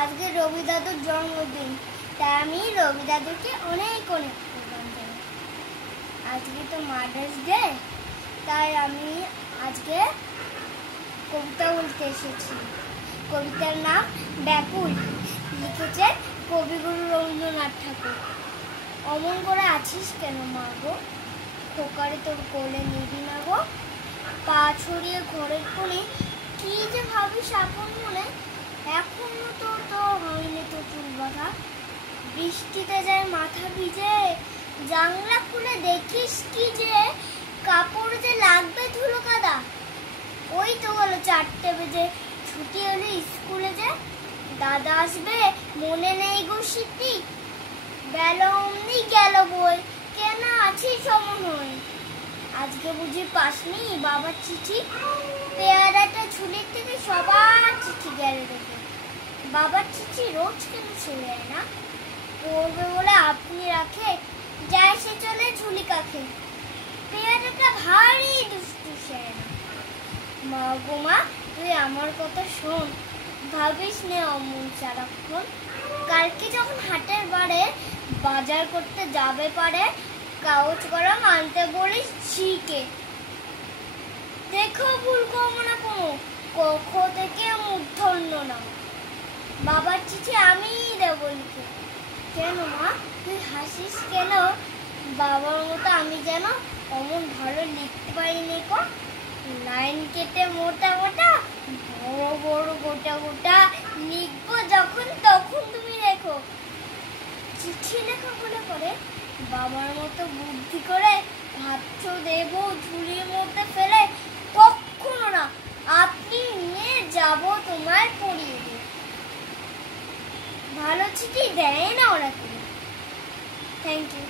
আজকে রবি দাদুর জন্মদিন, তাই আমি রবি দাদুকে অনেক অনেক প্রণাম জানাই। আজকে তো মাদার্স ডে, তাই আমি আজকে কবিতা বলতে এসেছি। কবিতার নাম ব্যাকুল, লিখেছে কবিগুরু রবীন্দ্রনাথ ঠাকুর। অমন করে আছিস কেন মা গো, খোকারে তোর কোলে নিবি না গো, পা ছড়িয়ে ঘরের কোণে কি যে ভাবিস আপন মনে, এখনো তোর তো হয়নি তো চুল বাঁধা। বৃষ্টিতে যায় মাথা ভিজে, জানলা খুলে দেখিস কি যে কাপড় যে লাগবে ধুলো কাদা। ওই তো হলো 4টে বেজে, ছুটি হলে স্কুলে যে দাদা আসবে মনে নেই গো স্মৃতি, বেলা অমনি গেল বই, কেন আছিস অমন হয়ে। আজকে বুঝি পাসনি বাবার চিঠি, পেয়ারাটা ঝুলির থেকে সবার চিঠি গেলে দেখে। বাবার চিঠি রোজ কেন ছেড়ে যায় না, পড়বে বলে আপনি রাখে, যায় সে চলে ঝুলি কাখে। পেয়ারাটা ভারী দুষ্টু সেরে না। মা গো মা, তুই আমার কথা শোন, ভাবিস নে অমন সারাক্ষণ। কালকে যখন হাটের বারে বাজার করতে যাবে পারে, কাগজ গরম আনতে বলিস ঝিকে। দেখো ভুল করবো না কোনো, কক্ষ থেকে মূর্ধন্য না। বাবার চিঠি আমিই দেবো লিখে। কেন মা তুই হাসিস কেন, বাবার মতো আমি যেন অমন ভালো লিখতে পারিনি কো। লাইন কেটে মোটা মোটা, বড় বড় গোটা গোটা লিখবো যখন তখন তুমি দেখো। চিঠি লেখা হলে পরে বাবার মতো বুদ্ধি করে ভাবছো দেবো ঝুলির মধ্যে ফেলে, কখনো না, আপনি নিয়ে যাব তোমার পড়িয়ে দেব। ভালো চিঠি দেয় না ওরা। Thank you.